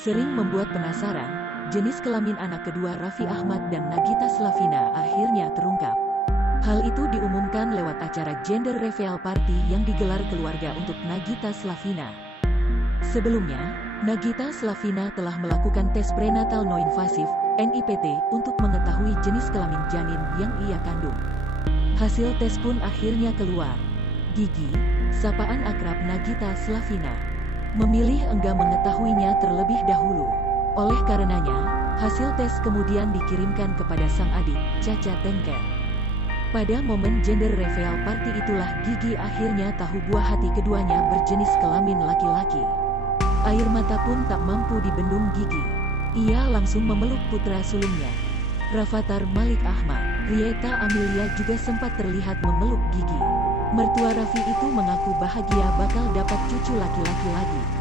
Sering membuat penasaran, jenis kelamin anak kedua Raffi Ahmad dan Nagita Slavina akhirnya terungkap. Hal itu diumumkan lewat acara gender reveal party yang digelar keluarga untuk Nagita Slavina. Sebelumnya, Nagita Slavina telah melakukan tes prenatal non-invasif (NIPT) untuk mengetahui jenis kelamin janin yang ia kandung. Hasil tes pun akhirnya keluar. Gigi, sapaan akrab Nagita Slavina, memilih enggan mengetahuinya terlebih dahulu. Oleh karenanya, hasil tes kemudian dikirimkan kepada sang adik, Caca Tengker. Pada momen gender reveal party itulah Gigi akhirnya tahu buah hati keduanya berjenis kelamin laki-laki. Air mata pun tak mampu dibendung Gigi. Ia langsung memeluk putra sulungnya, Rafathar Malik Ahmad. Rieta Amelia juga sempat terlihat memeluk Gigi. Mertua Raffi itu mengaku bahagia bakal dapat cucu laki-laki lagi.